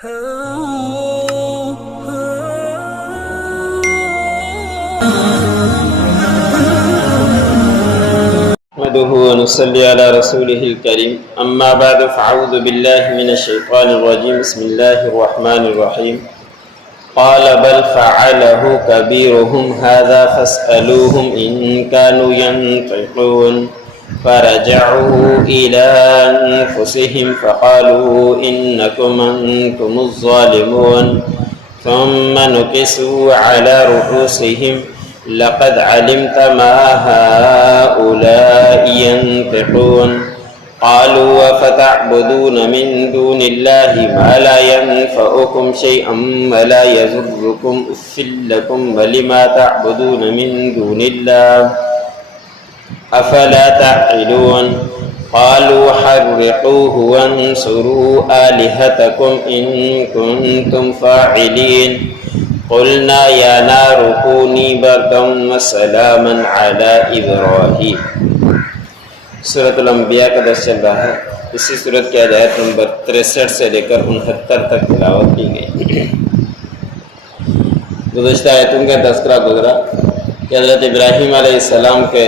نحمده ونصلي على رسوله الكريم أما بعد فأعوذ بالله من الشيطان الرجيم بسم الله الرحمن الرحيم قال بل فعله كبيرهم هذا فاسألوهم إن كانوا ينطقون فرجعوا إلى أنفسهم فقالوا إنكم أنتم الظالمون ثم نكسوا على رؤوسهم لقد علمت ما هؤلاء ينطقون قالوا وفتعبدون من دون الله ما لا ينفعكم شيئا ولا يضركم أف لكم ولما تعبدون من دون الله أفلا تعقلون قالوا حرقوه وانصروا آلهتكم إن كنتم فاعلين قلنا يا نار كوني بردا وسلاما على إبراهيم۔ سورۃ الانبیاء کا درس چل رہا ہے۔ اسی سورت کی آیات نمبر 63 سے لے کر 69 تک تلاوت کی گئی۔ گزشتہ آیتوں کا تذکرہ گزرا کہ حضرت ابراہیم علیہ السلام کے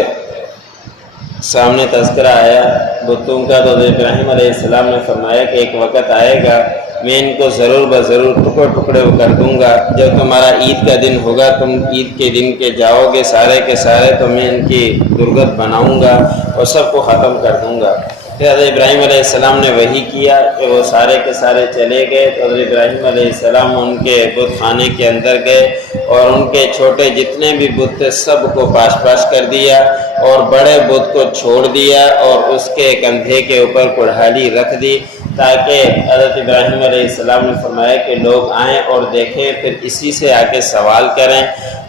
سامنے تذکرہ آیا بتوں کا، تو حضرت ابراہیم علیہ السلام نے فرمایا کہ ایک وقت آئے گا میں ان کو ضرور بضرور ٹکڑے ٹکڑے کر دوں گا۔ جب تمہارا عید کا دن ہوگا، تم عید کے دن کے جاؤ گے سارے کے سارے، تو میں ان کی درگت بناؤں گا اور سب کو ختم کر دوں گا۔ پھر حضرت ابراہیم علیہ السلام نے وہی کیا کہ وہ سارے کے سارے چلے گئے، تو حضرت ابراہیم علیہ السلام ان کے بت خانے کے اندر گئے اور ان کے چھوٹے جتنے بھی بت تھے سب کو پاش پاش کر دیا اور بڑے بت کو چھوڑ دیا اور اس کے کندھے کے اوپر کڑھالی رکھ دی، تاکہ حضرت ابراہیم علیہ السلام نے فرمایا کہ لوگ آئیں اور دیکھیں پھر اسی سے آ کے سوال کریں۔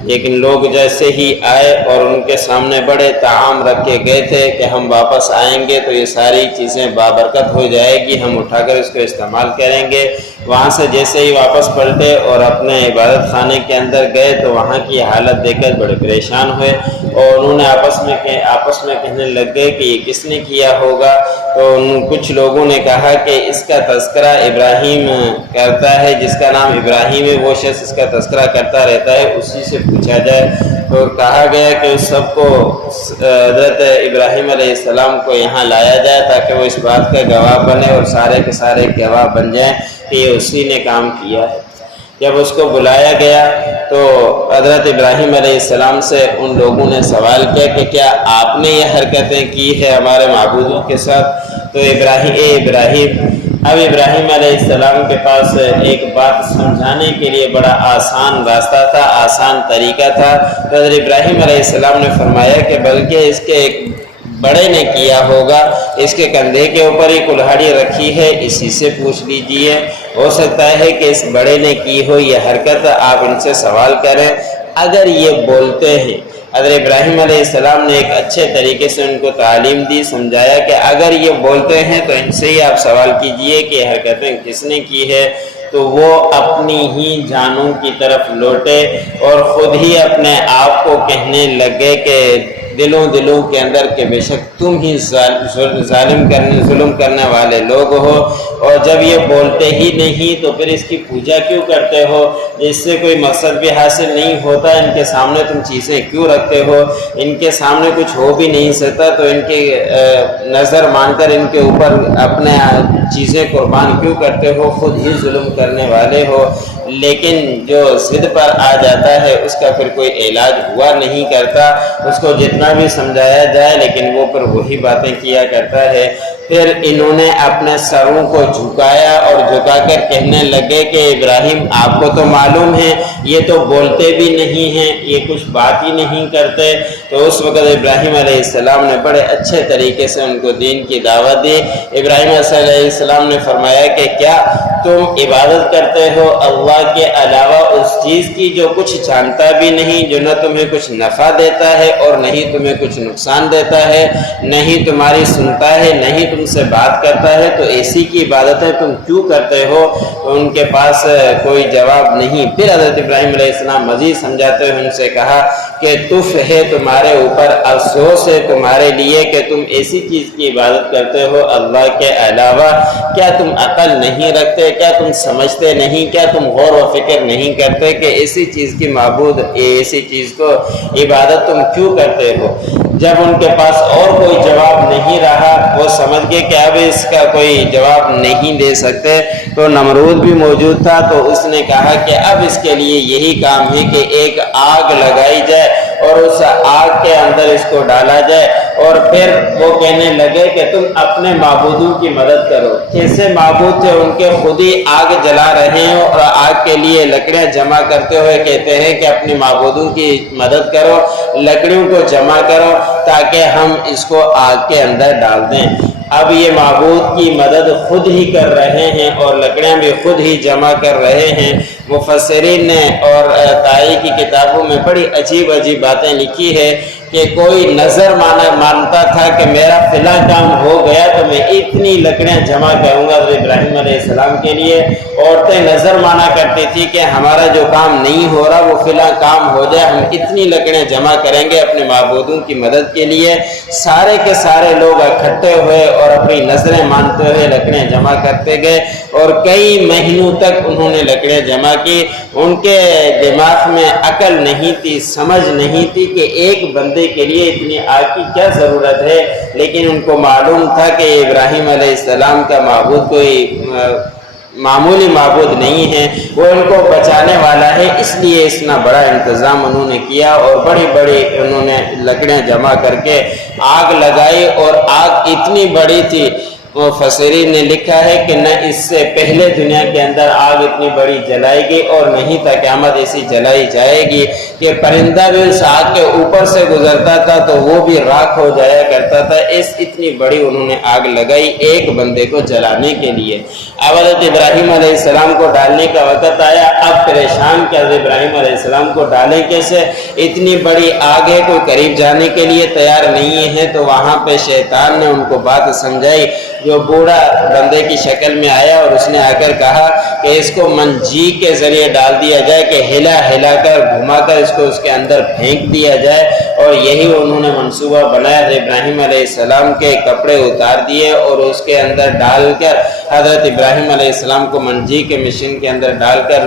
لیکن لوگ جیسے ہی آئے اور ان کے سامنے بڑے طعام رکھ کے گئے تھے کہ ہم واپس آئیں گے تو یہ ساری چیزیں بابرکت ہو جائے گی، ہم اٹھا کر اس کو استعمال کریں گے۔ وہاں سے جیسے ہی واپس پلٹے اور اپنے عبادت خانے کے اندر گئے تو وہاں کی حالت دیکھ کر بڑے پریشان ہوئے اور انہوں نے آپس میں کہنے لگ گئے کہ یہ کس نے کیا ہوگا۔ تو کچھ لوگوں نے کہا کہ اس کا تذکرہ ابراہیم کرتا ہے، جس کا نام ابراہیم ہے وہ شخص اس کا تذکرہ کرتا رہتا ہے، اسی سے پوچھا جائے۔ تو کہا گیا کہ اس سب کو حضرت ابراہیم علیہ السلام کو یہاں لایا جائے تاکہ وہ اس بات کا گواہ بنے اور سارے کے سارے گواہ بن جائیں کہ یہ اسی نے کام کیا ہے۔ جب اس کو بلایا گیا تو حضرت ابراہیم علیہ السلام سے ان لوگوں نے سوال کیا کہ کیا آپ نے یہ حرکتیں کی ہے ہمارے معبودوں کے ساتھ؟ تو ابراہیم اب ابراہیم علیہ السلام کے پاس ایک بات سمجھانے کے لیے بڑا آسان راستہ تھا، آسان طریقہ تھا۔ تو حضرت ابراہیم علیہ السلام نے فرمایا کہ بلکہ اس کے ایک بڑے نے کیا ہوگا، اس کے کندھے کے اوپر ہی کلہاڑی رکھی ہے، اسی سے پوچھ لیجئے، ہو سکتا ہے کہ اس بڑے نے کی ہو یہ حرکت، آپ ان سے سوال کریں۔ اگر یہ بولتے ہیں، حضرت ابراہیم علیہ السلام نے ایک اچھے طریقے سے ان کو تعلیم دی، سمجھایا کہ اگر یہ بولتے ہیں تو ان سے ہی آپ سوال کیجئے کہ یہ حرکتیں کس نے کی ہے، تو وہ اپنی ہی جانوں کی طرف لوٹے اور خود ہی اپنے آپ کو کہنے لگے کہ دلوں کے اندر کہ بے شک تم ہی ظلم کرنے والے لوگ ہو، اور جب یہ بولتے ہی نہیں تو پھر اس کی پوجا کیوں کرتے ہو؟ اس سے کوئی مقصد بھی حاصل نہیں ہوتا، ان کے سامنے تم چیزیں کیوں رکھتے ہو؟ ان کے سامنے کچھ ہو بھی نہیں سکتا تو ان کی نظر مان کر ان کے اوپر اپنے چیزیں قربان کیوں کرتے ہو؟ خود ہی ظلم کرنے والے ہو۔ لیکن جو ضد پر آ جاتا ہے اس کا پھر کوئی علاج ہوا نہیں کرتا، اس کو جتنا بھی سمجھایا جائے لیکن وہ پھر وہی باتیں کیا کرتا ہے۔ پھر انہوں نے اپنے سروں کو جھکایا اور جھکا کر کہنے لگے کہ ابراہیم آپ کو تو معلوم ہے یہ تو بولتے بھی نہیں ہیں، یہ کچھ بات ہی نہیں کرتے۔ تو اس وقت ابراہیم علیہ السلام نے بڑے اچھے طریقے سے ان کو دین کی دعوت دی۔ ابراہیم علیہ السلام نے فرمایا کہ کیا تم عبادت کرتے ہو اللہ کے علاوہ اس چیز کی جو کچھ جانتا بھی نہیں، جو نہ تمہیں کچھ نفع دیتا ہے اور نہیں تمہیں کچھ نقصان دیتا ہے، نہیں تمہاری سنتا ہے، نہیں تم سے بات کرتا ہے، تو ایسی کی عبادتیں تم کیوں کرتے کرتے ہو ان کے پاس کوئی جواب نہیں۔ پھر حضرت ابراہیم علیہ السلام مزید سمجھاتے ہوئے ان سے کہا کہ تف ہے تمہارے اوپر، افسوس ہے تمہارے لیے کہ تم ایسی چیز کی عبادت کرتے ہو اللہ کے علاوہ۔ کیا تم عقل نہیں رکھتے؟ کیا تم سمجھتے نہیں؟ کیا تم غور و فکر نہیں کرتے کہ ایسی چیز کی معبود، ایسی چیز کو عبادت تم کیوں کرتے ہو؟ جب ان کے پاس اور کوئی جواب نہیں رہا، وہ سمجھ گئے کہ اب اس کا کوئی جواب نہیں دے سکتے، تو نمرود بھی موجود تھا، تو اس نے کہا کہ اب اس کے لیے یہی کام ہے کہ ایک آگ لگائی جائے اور اس آگ کے اندر اس کو ڈالا جائے، اور پھر وہ کہنے لگے کہ تم اپنے معبودوں کی مدد کرو۔ جیسے معبود تھے ان کے خود ہی آگ جلا رہے ہیں اور آگ کے لیے لکڑیاں جمع کرتے ہوئے کہتے ہیں کہ اپنے معبودوں کی مدد کرو، لکڑیوں کو جمع کرو تاکہ ہم اس کو آگ کے اندر ڈال دیں۔ اب یہ معبود کی مدد خود ہی کر رہے ہیں اور لکڑیاں بھی خود ہی جمع کر رہے ہیں۔ مفسرین نے اور تاریخ کی کتابوں میں بڑی عجیب عجیب باتیں لکھی ہے کہ کوئی نظر مانتا تھا کہ میرا فلاں کام ہو گیا تو میں اتنی لکڑیاں جمع کروں گا حضرت ابراہیم علیہ السلام کے لیے۔ عورتیں نظر مانا کرتی تھی کہ ہمارا جو کام نہیں ہو رہا وہ فلاں کام ہو جائے، ہم اتنی لکڑیاں جمع کریں گے اپنے معبودوں کی مدد کے لیے۔ سارے کے سارے لوگ اکٹھے ہوئے اور اپنی نظریں مانتے ہوئے لکڑیاں جمع کرتے گئے اور کئی مہینوں تک انہوں نے لکڑیاں جمع کی۔ ان کے دماغ میں عقل نہیں تھی، سمجھ نہیں تھی کہ ایک بندے کے لیے اتنی آگ کی کیا ضرورت ہے، لیکن ان کو معلوم تھا کہ ابراہیم علیہ السلام کا معبود کوئی معمولی معبود نہیں ہے، وہ ان کو بچانے والا ہے، اس لیے اتنا بڑا انتظام انہوں نے کیا اور بڑی بڑی انہوں نے لکڑیاں جمع کر کے آگ لگائی، اور آگ اتنی بڑی تھی، مفسرین نے لکھا ہے کہ نہ اس سے پہلے دنیا کے اندر آگ اتنی بڑی جلائی گئی اور نہیں تا قیامت ایسی جلائی جائے گی کہ پرندہ بھی اس آگ کے اوپر سے گزرتا تھا تو وہ بھی راکھ ہو جایا کرتا تھا۔ اتنی بڑی انہوں نے آگ لگائی ایک بندے کو جلانے کے لیے۔ اب حضرت ابراہیم علیہ السلام کو ڈالنے کا وقت آیا، اب پریشان کہ حضرت ابراہیم علیہ السلام کو ڈالیں کیسے، اتنی بڑی آگ ہے، کوئی قریب جانے کے لیے تیار نہیں ہے۔ تو وہاں پہ شیطان نے ان کو بات سمجھائی، جو بوڑھا بندے کی شکل میں آیا، اور اس نے آ کر کہا کہ اس کو منجی کے ذریعے ڈال دیا جائے، کہ ہلا ہلا کر گھما کر اس کو اس کے اندر پھینک دیا جائے، اور یہی انہوں نے منصوبہ بنایا۔ ابراہیم علیہ السلام کے کپڑے اتار دیے اور اس کے اندر ڈال کر حضرت ابراہیم علیہ السلام کو منجی کے مشین کے اندر ڈال کر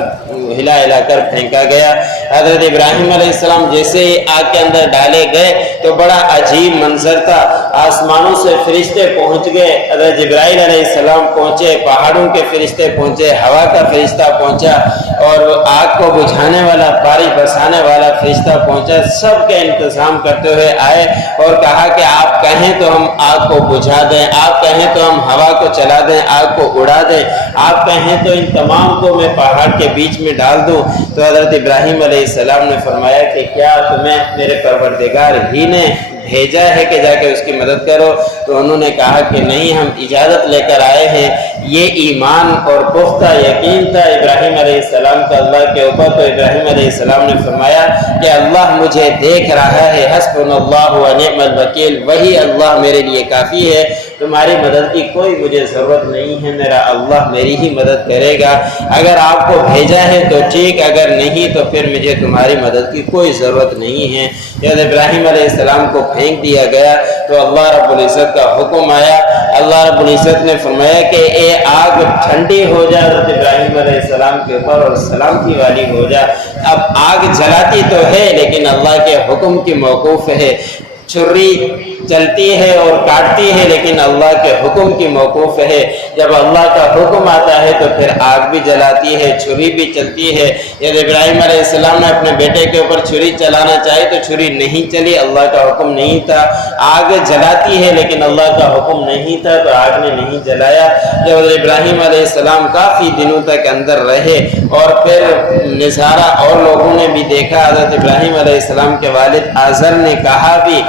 ہلا ہلا کر پھینکا گیا۔ حضرت ابراہیم علیہ السلام جیسے ہی آگ کے اندر ڈالے گئے تو بڑا عجیب منظر تھا، آسمانوں سے فرشتے پہنچ گئے، حضرت جبرائیل علیہ السلام پہنچے، پہاڑوں کے فرشتے پہنچے، ہوا کا فرشتہ پہنچا، اور آگ کو بجھانے والا، بارش برسانے والا فرشتہ پہنچا۔ سب کے انتظام کرتے ہوئے آئے اور کہا کہ آپ کہیں تو ہم آگ کو بجھا دیں، آپ کہیں تو ہم ہوا کو چلا دیں، آگ کو اڑا دیں، آپ کہیں تو ان تمام کو میں پہاڑ کے بیچ میں ڈال دوں۔ تو حضرت ابراہیم علیہ السلام نے فرمایا کہ کیا تمہیں میرے پروردگار ہی نے بھیجا ہے کہ جا کے اس کی مدد کرو؟ تو انہوں نے کہا کہ نہیں، ہم اجازت لے کر آئے ہیں۔ یہ ایمان اور پختہ یقین تھا ابراہیم علیہ السلام کا اللہ کے اوپر۔ تو ابراہیم علیہ السلام نے فرمایا کہ اللہ مجھے دیکھ رہا ہے، حسبنا اللہ و نعم الوکیل، وہی اللہ میرے لیے کافی ہے، تمہاری مدد کی کوئی مجھے ضرورت نہیں ہے، میرا اللہ میری ہی مدد کرے گا۔ اگر آپ کو بھیجا ہے تو ٹھیک، اگر نہیں تو پھر مجھے تمہاری مدد کی کوئی ضرورت نہیں ہے۔ جب ابراہیم علیہ السلام کو پھینک دیا گیا تو اللہ رب العزت کا حکم آیا، اللہ رب العزت نے فرمایا کہ اے آگ ٹھنڈی ہو جا حضرت ابراہیم علیہ السلام کے اوپر اور سلامتی والی ہو جا۔ اب آگ جلاتی تو ہے لیکن اللہ کے حکم کی موقوف ہے، چھری چلتی ہے اور کاٹتی ہے لیکن اللہ کے حکم کی موقوف ہے۔ جب اللہ کا حکم آتا ہے تو پھر آگ بھی جلاتی ہے، چھری بھی چلتی ہے۔ جب ابراہیم علیہ السلام نے اپنے بیٹے کے اوپر چھری چلانا چاہی تو چھری نہیں چلی، اللہ کا حکم نہیں تھا۔ آگ جلاتی ہے لیکن اللہ کا حکم نہیں تھا تو آگ نے نہیں جلایا۔ جب ابراہیم علیہ السلام کافی دنوں تک اندر رہے اور پھر نظارہ اور لوگوں نے بھی دیکھا، حضرت ابراہیم علیہ السلام کے والد آزر نے کہا بھی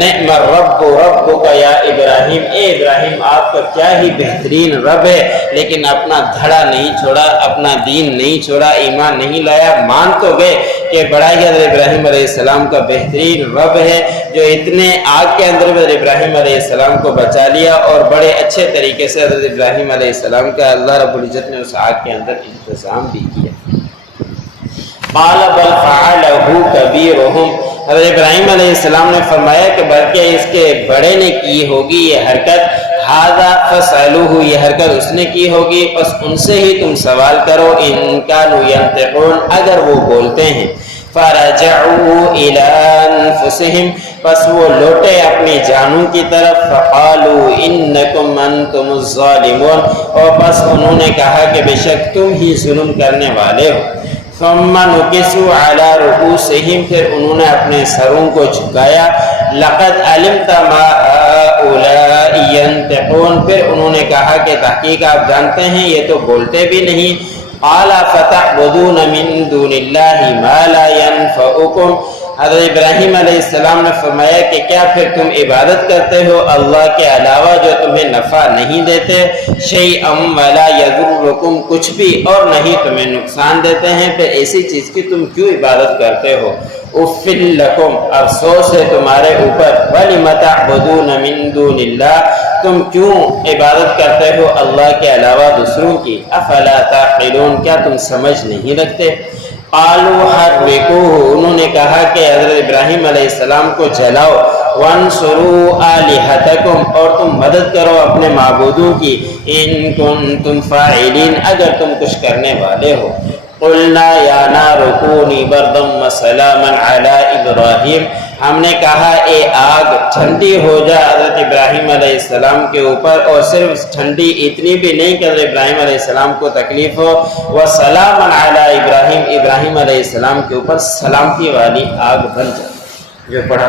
نعم الرب ربک یا ابراہیم، اے ابراہیم آپ کا کیا ہی بہترین رب ہے، لیکن اپنا دھڑا نہیں چھوڑا، اپنا دین نہیں چھوڑا، ایمان نہیں لایا۔ مان تو گئے کہ بڑا ہی حضرت ابراہیم علیہ السلام کا بہترین رب ہے جو اتنے آگ کے اندر حضرت ابراہیم علیہ السلام کو بچا لیا، اور بڑے اچھے طریقے سے حضرت ابراہیم علیہ السلام کا اللہ رب العزت نے اس آگ کے اندر انتظام بھی کیا۔ قال بل فعلہ کبیرہم، حضرت ابراہیم علیہ السلام نے فرمایا کہ بلکہ اس کے بڑے نے کی ہوگی یہ حرکت، ھذا فاسألوہ، یہ حرکت اس نے کی ہوگی، پس ان سے ہی تم سوال کرو، ان کانوا ینطقون، اگر وہ بولتے ہیں۔ فرجعوا الی انفسہم، پس وہ لوٹے اپنی جانوں کی طرف، فقالوا انکم انتم الظالمون، اور پس انہوں نے کہا کہ بے شک تم ہی ظلم کرنے والے ہو۔ ثم نکسوا علی رؤوسہم، پھر انہوں نے اپنے سروں کو جھکایا، لقد علمت ما هؤلاء ينطقون، پھر انہوں نے کہا کہ تحقیق آپ جانتے ہیں یہ تو بولتے بھی نہیں۔ قال فتعبدون من دون اللہ ما لا ينفعکم، حضرت ابراہیم علیہ السلام نے فرمایا کہ کیا پھر تم عبادت کرتے ہو اللہ کے علاوہ جو تمہیں نفع نہیں دیتے، شیئا ولا یضرکم، کچھ بھی اور نہیں تمہیں نقصان دیتے ہیں، پھر ایسی چیز کی تم کیوں عبادت کرتے ہو؟ اف لکم، افسوس ہے تمہارے اوپر، ولم تعبدون من دون اللہ، تم کیوں عبادت کرتے ہو اللہ کے علاوہ دوسروں کی، افلا تعقلون، کیا تم سمجھ نہیں رکھتے؟ قالوا حرقوہ، انہوں نے کہا کہ حضرت ابراہیم علیہ السلام کو جلاؤ، وانصروا آلہتکم، اور تم مدد کرو اپنے معبودوں کی، ان کنتم فاعلین، اگر تم کچھ کرنے والے ہو۔ قلنا یا نار کونی بردا وسلاما علی ابراہیم، ہم نے کہا اے آگ ٹھنڈی ہو جا حضرت ابراہیم علیہ السلام کے اوپر، اور صرف ٹھنڈی اتنی بھی نہیں کہ حضرت ابراہیم علیہ السلام کو تکلیف ہو، وسلاما علی ابراہیم، ابراہیم علیہ السلام کے اوپر سلامتی والی آگ بن جائے، جو پڑھا